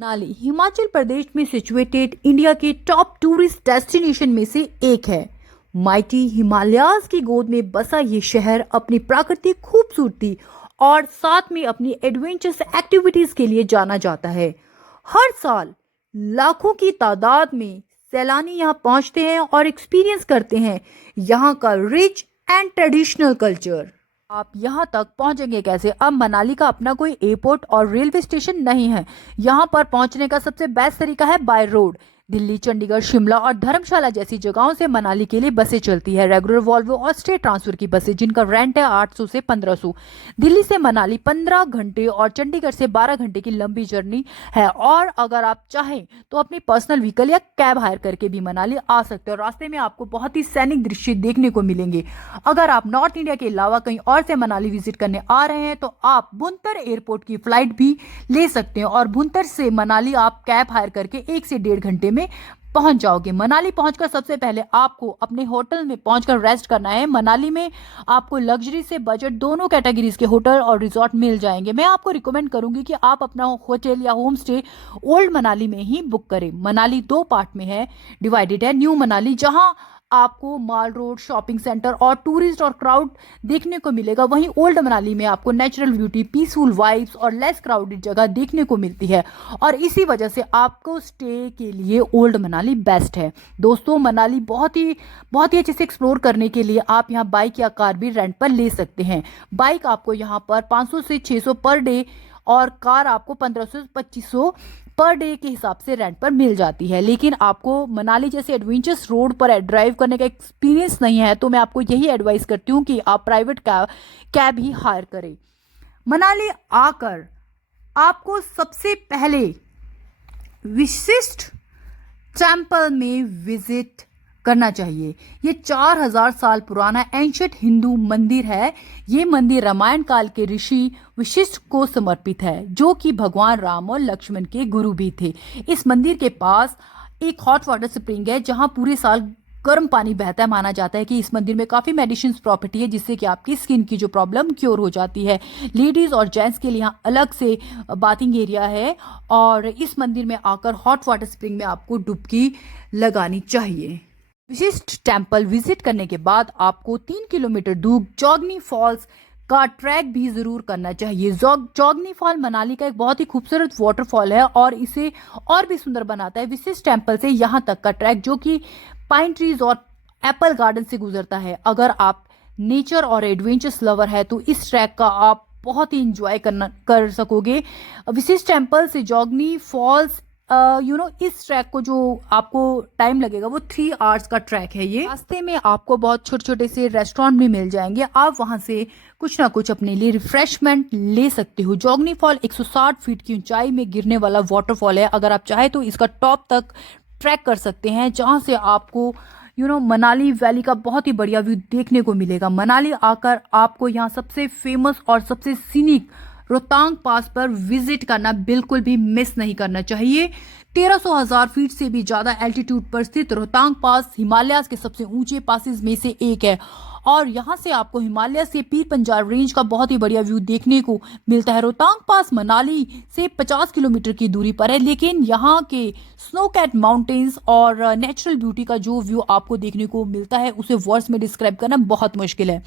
मनाली हिमाचल प्रदेश में situated India के top tourist destination में से एक है। माइटी हिमालयाज की गोद में बसा ये शहर अपनी प्राकृतिक खूबसूरती और साथ में अपनी एडवेंचरस एक्टिविटीज के लिए जाना जाता है। हर साल लाखों की तादाद में सैलानी यहाँ पहुंचते हैं और एक्सपीरियंस करते हैं यहाँ का रिच एंड ट्रेडिशनल कल्चर। आप यहाँ तक पहुँचेंगे कैसे? अब मनाली का अपना कोई एयरपोर्ट और रेलवे स्टेशन नहीं है। यहाँ पर पहुँचने का सबसे बेस्ट तरीका है बाय रोड। दिल्ली, चंडीगढ़, शिमला और धर्मशाला जैसी जगहों से मनाली के लिए बसें चलती है। रेगुलर, वॉल्वो और स्टेट ट्रांसफर की बसें जिनका रेंट है 800 से 1500। दिल्ली से मनाली 15 घंटे और चंडीगढ़ से 12 घंटे की लंबी जर्नी है। और अगर आप चाहें तो अपनी पर्सनल व्हीकल या कैब हायर करके भी मनाली आ सकते हो। रास्ते में आपको बहुत ही सैनिक दृश्य देखने को मिलेंगे। अगर आप नॉर्थ इंडिया के अलावा कहीं और से मनाली विजिट करने आ रहे हैं तो आप भुंतर एयरपोर्ट की फ्लाइट भी ले सकते हैं और भुंतर से मनाली आप कैब हायर करके 1 से 1.5 घंटे में पहुंच जाओगे। मनाली पहुंचकर सबसे पहले आपको अपने होटल में पहुंचकर रेस्ट करना है। मनाली में आपको लग्जरी से बजट दोनों कैटेगरीज के होटल और रिजॉर्ट मिल जाएंगे। मैं आपको रिकमेंड करूंगी कि आप अपना होटल या होम स्टे ओल्ड मनाली में ही बुक करें। मनाली 2 पार्ट में है, डिवाइडेड है। न्यू मनाली जहां आपको माल रोड, शॉपिंग सेंटर और टूरिस्ट और क्राउड देखने को मिलेगा। वहीं ओल्ड मनाली में आपको नेचुरल ब्यूटी, पीसफुल वाइब्स और लेस क्राउडेड जगह देखने को मिलती है और इसी वजह से आपको स्टे के लिए ओल्ड मनाली बेस्ट है। दोस्तों, मनाली बहुत ही अच्छे से एक्सप्लोर करने के लिए आप यहाँ बाइक या कार भी रेंट पर ले सकते हैं। बाइक आपको यहाँ पर 500 से 600 पर डे और कार आपको 1500 से 2500 पर डे के हिसाब से रेंट पर मिल जाती है। लेकिन आपको मनाली जैसे एडवेंचरस रोड पर ड्राइव करने का एक्सपीरियंस नहीं है तो मैं आपको यही एडवाइस करती हूँ कि आप प्राइवेट कैब ही हायर करें। मनाली आकर आपको सबसे पहले विशिष्ट टेम्पल में विजिट करना चाहिए। ये 4000 साल पुराना एंशिएंट हिंदू मंदिर है। ये मंदिर रामायण काल के ऋषि वशिष्ठ को समर्पित है, जो कि भगवान राम और लक्ष्मण के गुरु भी थे। इस मंदिर के पास एक हॉट वाटर स्प्रिंग है जहां पूरे साल गर्म पानी बहता है। माना जाता है कि इस मंदिर में काफ़ी मेडिसिन प्रॉपर्टी है जिससे कि आपकी स्किन की जो प्रॉब्लम क्योर हो जाती है। लेडीज़ और जेंट्स के लिए यहाँ अलग से बाथिंग एरिया है और इस मंदिर में आकर हॉट वाटर स्प्रिंग में आपको डुबकी लगानी चाहिए। विशिष्ट टेम्पल विजिट करने के बाद आपको 3 किलोमीटर दूर जोगनी फॉल्स का ट्रैक भी जरूर करना चाहिए। जोगनी फॉल मनाली का एक बहुत ही खूबसूरत वाटरफॉल है और इसे और भी सुंदर बनाता है। विशिष्ट टेम्पल से यहाँ तक का ट्रैक जो कि पाइन ट्रीज और एप्पल गार्डन से गुजरता है। अगर आप नेचर और एडवेंचर्स लवर है तो इस ट्रैक का आप बहुत ही इंजॉय कर सकोगे। विशिष्ट टेम्पल से जोगनी फॉल्स इस ट्रैक को जो आपको टाइम लगेगा वो 3 आवर्स का ट्रैक है। ये रास्ते में आपको बहुत छोटे छोटे से रेस्टोरेंट भी मिल जाएंगे। आप वहां से कुछ ना कुछ अपने लिए रिफ्रेशमेंट ले सकते हो। जोगनी फॉल 160 फीट की ऊंचाई में गिरने वाला वाटरफॉल है। अगर आप चाहे तो इसका टॉप तक ट्रैक कर सकते हैं जहां से आपको मनाली वैली का बहुत ही बढ़िया व्यू देखने को मिलेगा। मनाली आकर आपको यहाँ सबसे फेमस और सबसे सीनिक रोहतांग पास पर विजिट करना बिल्कुल भी मिस नहीं करना चाहिए। 1300 फीट से भी ज्यादा एल्टीट्यूड पर स्थित रोहतांग पास हिमालयाज के सबसे ऊंचे पासेस में से एक है और यहाँ से आपको हिमालय से पीर पंजाब रेंज का बहुत ही बढ़िया व्यू देखने को मिलता है। रोहतांग पास मनाली से 50 किलोमीटर की दूरी पर है, लेकिन यहाँ के स्नो कैट माउंटेन्स और नेचुरल ब्यूटी का जो व्यू आपको देखने को मिलता है उसे वर्ड्स में डिस्क्राइब करना बहुत मुश्किल है।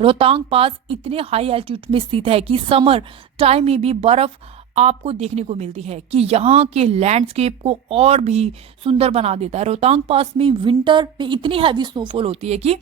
रोहतांग पास इतने हाई एल्टीट्यूड में स्थित है कि समर टाइम में भी बर्फ आपको देखने को मिलती है कि यहाँ के लैंडस्केप को और भी सुंदर बना देता है। रोहतांग पास में विंटर में इतनी हैवी स्नोफॉल होती है कि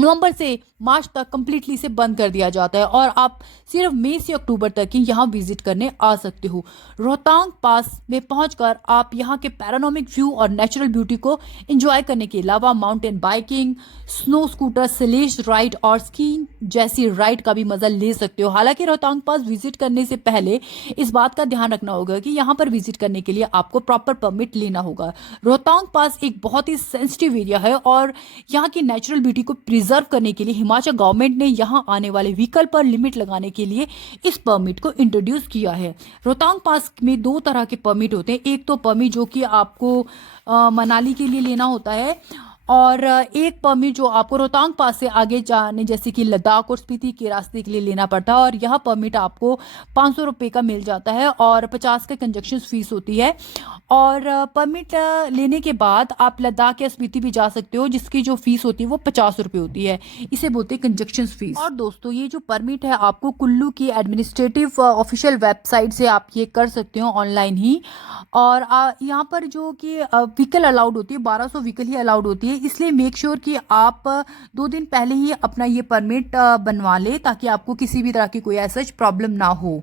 नवंबर से मार्च तक कंप्लीटली से बंद कर दिया जाता है और आप सिर्फ मई से अक्टूबर तक ही यहाँ विजिट करने आ सकते हो। रोहतांग पास में पहुंचकर आप यहाँ के पैरानोमिक व्यू और नेचुरल ब्यूटी को एंजॉय करने के अलावा mountain biking, snow scooter, sledge ride और स्कीइंग जैसी राइड का भी मजा ले सकते हो। हालांकि रोहतांग पास विजिट करने से पहले इस बात का ध्यान रखना होगा कि यहाँ पर विजिट करने के लिए आपको प्रॉपर परमिट लेना होगा। रोहतांग पास एक बहुत ही सेंसिटिव एरिया है और यहाँ की नेचुरल ब्यूटी को प्रिजर्व करने के लिए हिमाचल गवर्नमेंट ने यहां आने वाले व्हीकल पर लिमिट लगाने के लिए इस परमिट को इंट्रोड्यूस किया है। रोहतांग पास में 2 तरह के परमिट होते हैं। एक तो परमिट जो कि आपको मनाली के लिए लेना होता है और एक परमिट जो आपको रोहतांग पास से आगे जाने जैसे कि लद्दाख और स्पीति के रास्ते के लिए लेना पड़ता है, और यह परमिट आपको 500 रुपये का मिल जाता है और 50 का कंजक्शन फीस होती है। और परमिट लेने के बाद आप लद्दाख या स्पीति भी जा सकते हो, जिसकी जो फीस होती है वो 50 रुपये होती है। इसे बोलते हैं कंजक्शन फीस। और दोस्तों, ये जो परमिट है आपको कुल्लू की एडमिनिस्ट्रेटिव ऑफिशियल वेबसाइट से आप ये कर सकते हो ऑनलाइन ही। और यहाँ पर जो कि व्हीकल अलाउड होती है, 1200 व्हीकल ही अलाउड होती है, इसलिए मेक श्योर कि आप 2 दिन पहले ही अपना ये परमिट बनवा लें, ताकि आपको किसी भी तरह की कोई ऐसा प्रॉब्लम ना हो।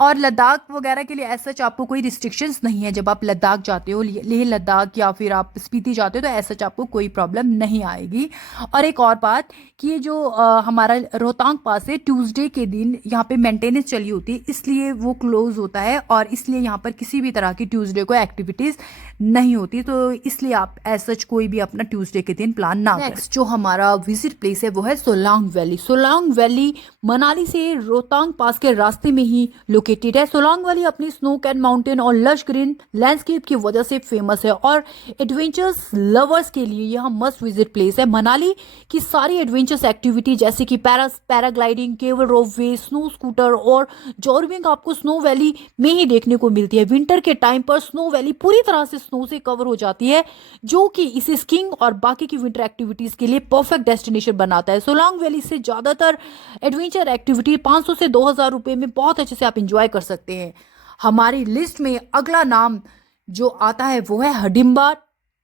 और लद्दाख वगैरह के लिए ऐसा आपको कोई रिस्ट्रिक्शंस नहीं है। जब आप लद्दाख जाते हो, लेह लद्दाख या फिर आप स्पीति जाते हो, तो ऐसा आपको कोई प्रॉब्लम नहीं आएगी। और एक और बात कि ये जो हमारा रोहतांग पास है, ट्यूसडे के दिन यहाँ पे मेंटेनेंस चली होती है, इसलिए वो क्लोज होता है, और इसलिए यहाँ पर किसी भी तरह की ट्यूसडे को एक्टिविटीज़ नहीं होती। तो इसलिए आप ऐसा कोई भी अपना ट्यूसडे के दिन प्लान ना करें। नेक्स्ट जो हमारा विजिट प्लेस है वो है सोलांग वैली। सोलांग वैली मनाली से रोहतांग पास के रास्ते में ही लोकेटेड है। सोलांग वैली अपनी स्नो कैड माउंटेन और लश ग्रीन लैंडस्केप की वजह से फेमस है, और एडवेंचर्स लवर्स के लिए यह मस्ट विजिट प्लेस है। मनाली की सारी एडवेंचर्स एक्टिविटी जैसे कि paragliding, cable ropeway, snow scooter और जॉर्बिंग आपको स्नो वैली में ही देखने को मिलती है। विंटर के टाइम पर स्नो वैली पूरी तरह से स्नो से कवर हो जाती है, जो कि इसे स्कीइंग और बाकी की विंटर एक्टिविटीज के लिए परफेक्ट डेस्टिनेशन बनाता है। सोलांग वैली से ज्यादातर एडवेंचर एक्टिविटी 500 से 2000 रुपए में बहुत अच्छे से आप इंजॉय कर सकते हैं। हमारी लिस्ट में अगला नाम जो आता है वो है हडिम्बा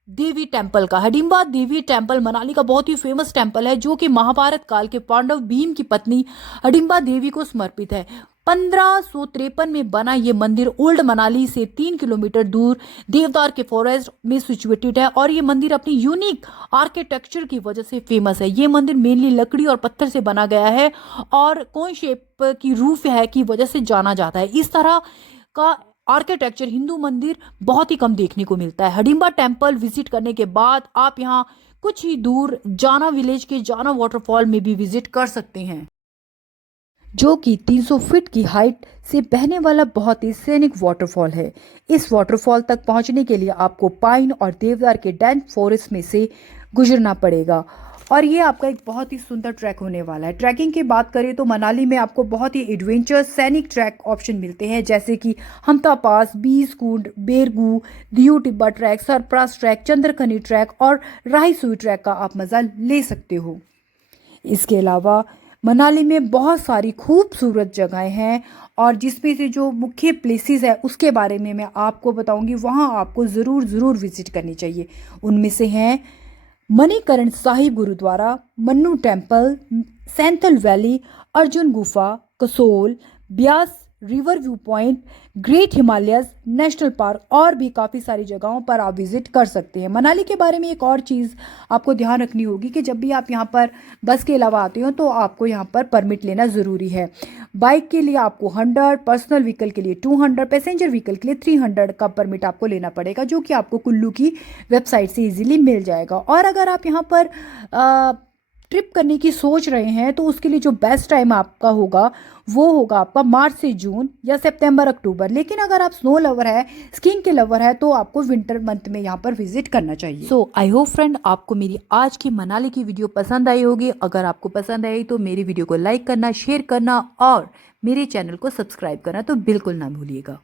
देवी टेम्पल का। हडिम्बा देवी टेम्पल मनाली का बहुत ही फेमस टेम्पल है, जो कि महाभारत काल के पांडव भीम की पत्नी हडिम्बा देवी को समर्पित है। 1553 में बना ये मंदिर ओल्ड मनाली से 3 किलोमीटर दूर देवदार के फॉरेस्ट में सिचुएटेड है, और ये मंदिर अपनी यूनिक आर्किटेक्चर की वजह से फेमस है। ये मंदिर मेनली लकड़ी और पत्थर से बना गया है, और कोइन शेप की रूफ है की वजह से जाना जाता है। इस तरह का आर्किटेक्चर हिंदू मंदिर बहुत ही कम देखने को मिलता है। हडिम्बा टेम्पल विजिट करने के बाद आप यहाँ कुछ ही दूर जाना विलेज के जाना वाटरफॉल में भी विजिट कर सकते हैं, जो कि 300 फीट की हाइट से बहने वाला बहुत ही सैनिक वाटरफॉल है। इस वाटरफॉल तक पहुंचने के लिए आपको पाइन और देवदार के डेंस फॉरेस्ट में से गुजरना पड़ेगा, और ये आपका एक बहुत ही सुंदर ट्रैक होने वाला है। ट्रैकिंग की बात करें तो मनाली में आपको बहुत ही एडवेंचरस सैनिक ट्रैक ऑप्शन मिलते हैं, जैसे कि हमता पास, बीसकुंड, बेरगू, दियो टिब्बा ट्रैक, सरप्रास ट्रैक, चंद्रखनी ट्रैक और राही सुई ट्रैक का आप मजा ले सकते हो। इसके अलावा मनाली में बहुत सारी खूबसूरत जगहें हैं, और जिसमें से जो मुख्य प्लेसेस है उसके बारे में मैं आपको बताऊंगी, वहाँ आपको ज़रूर विजिट करनी चाहिए। उनमें से हैं मणिकरण साहिब गुरुद्वारा, मन्नू टेम्पल, सैंथल वैली, अर्जुन गुफा, Kasol, Beas river view point, great Himalayas national park, और भी काफ़ी सारी जगहों पर आप विजिट कर सकते हैं। मनाली के बारे में एक और चीज़ आपको ध्यान रखनी होगी कि जब भी आप यहाँ पर बस के अलावा आते हो तो आपको यहाँ पर परमिट लेना ज़रूरी है। बाइक के लिए आपको 100, पर्सनल व्हीकल के लिए 200, पैसेंजर व्हीकल के लिए 300 का परमिट आपको लेना पड़ेगा, जो कि आपको कुल्लू की वेबसाइट से इजीली मिल जाएगा। और अगर आप यहाँ पर ट्रिप करने की सोच रहे हैं तो उसके लिए जो बेस्ट टाइम आपका होगा वो होगा आपका मार्च से जून या सितंबर अक्टूबर। लेकिन अगर आप स्नो लवर है, स्कीइंग के लवर है, तो आपको विंटर मंथ में यहाँ पर विजिट करना चाहिए। सो आई होप फ्रेंड आपको मेरी आज की मनाली की वीडियो पसंद आई होगी। अगर आपको पसंद आई तो मेरी वीडियो को लाइक करना, शेयर करना और मेरे चैनल को सब्सक्राइब करना तो बिल्कुल ना भूलिएगा।